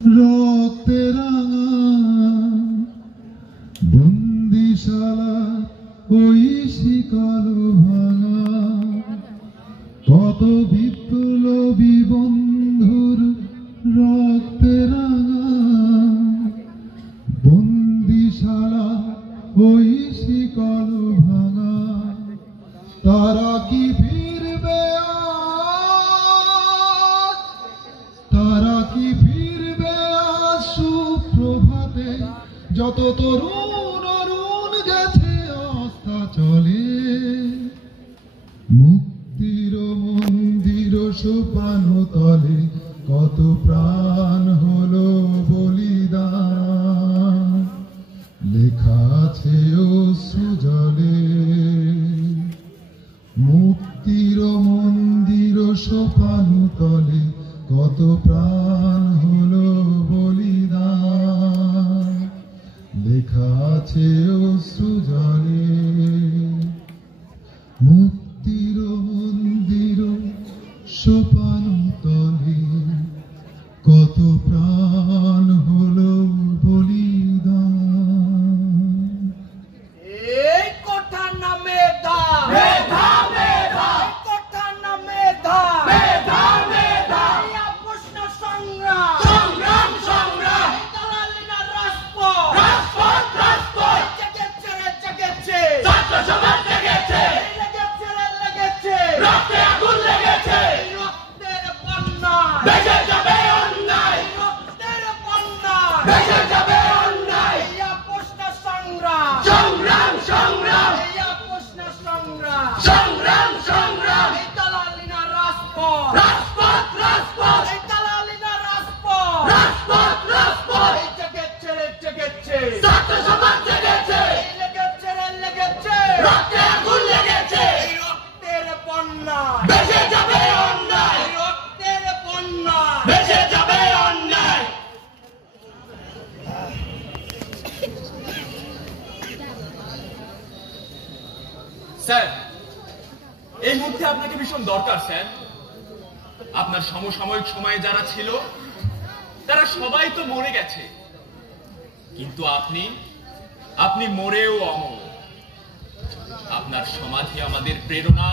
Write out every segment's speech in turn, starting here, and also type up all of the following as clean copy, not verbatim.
রক্তে রাঙা বন্দিশালা ওই শিকল ভাঙা, কত বিপ্লবী বন্ধুর রক্তে রাঙা বন্দিশালা ওই শিকল ভাঙা। তারা কি ফিরবে আজ, তারা কি ফিরবে আজ সুপ্রভাতে, যত তরুণ অরুণ গেছে আস্থা চলে। মুক্তির মন্দির সোপান তলে কত প্রাণ হলো বলিদান, লেখা আছে অশ্রু জলে। মুক্তির মন্দির সোপান তলে কত প্রাণ হলো বলিদান, লেখা আছে অশ্রু জলে। মুক্তির মন্দির সোপান তলে কত প্রাণ হলো বলিদান। এই কোঠার নামে দা মেধা মেধা, কোঠার নামে দা মেধা মেধা, এই প্রশ্ন সংগ্রাম সংগ্রাম সংগ্রাম, দালালি না রাজপথ রাজপথ রাজপথ, জেগেছে রে জেগেছে ছাত্র সমাজ জেগেছে, লেগেছে রে লেগেছে রক্তে আগুন লেগেছে, রক্তের বন্যা ভেসে যাবে অন্যায়, রক্তের বন্যা ভেসে যাবে অন্যায়, এই প্রশ্ন সংগ্রাম সংগ্রাম সংগ্রাম, এই প্রশ্ন সংগ্রাম সংগ্রাম সংগ্রাম, এই দালালি না রাজপথ রাজপথ রাজপথ, এই দালালি না রাজপথ রাজপথ রাজপথ, এই জেগেছে রে জেগেছে ছাত্র সমাজ জেগেছে, লেগেছে রে লেগেছে রক্তে আগুন লেগেছে, এই রক্তের বন্যা ভেসে যাবে অন্যায়, রক্তের বন্যা ভেসে যাবে অন্যায়। স্যার, এই মুহূর্তে আপনাকে ভীষণ দরকার স্যার। আপনার সমসাময়িক সময়ে যারা ছিল তারা সবাই তো মরে গেছে, কিন্তু আপনি আপনি মরেও অমর। আপনার সমাধি আমাদের প্রেরণা,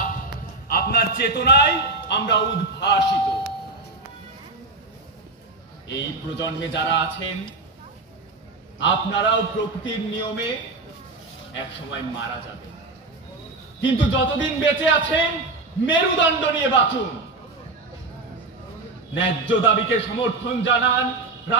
আপনার চেতনায় আমরা উদ্ভাসিত। এই প্রজন্মে যারা আছেন আপনারাও প্রকৃতির নিয়মে একসময় মারা যাবেন, কিন্তু যতদিন বেঁচে আছেন মেরুদণ্ড নিয়ে বাঁচুন। ন্যায্য দাবিকে সমর্থন জানান,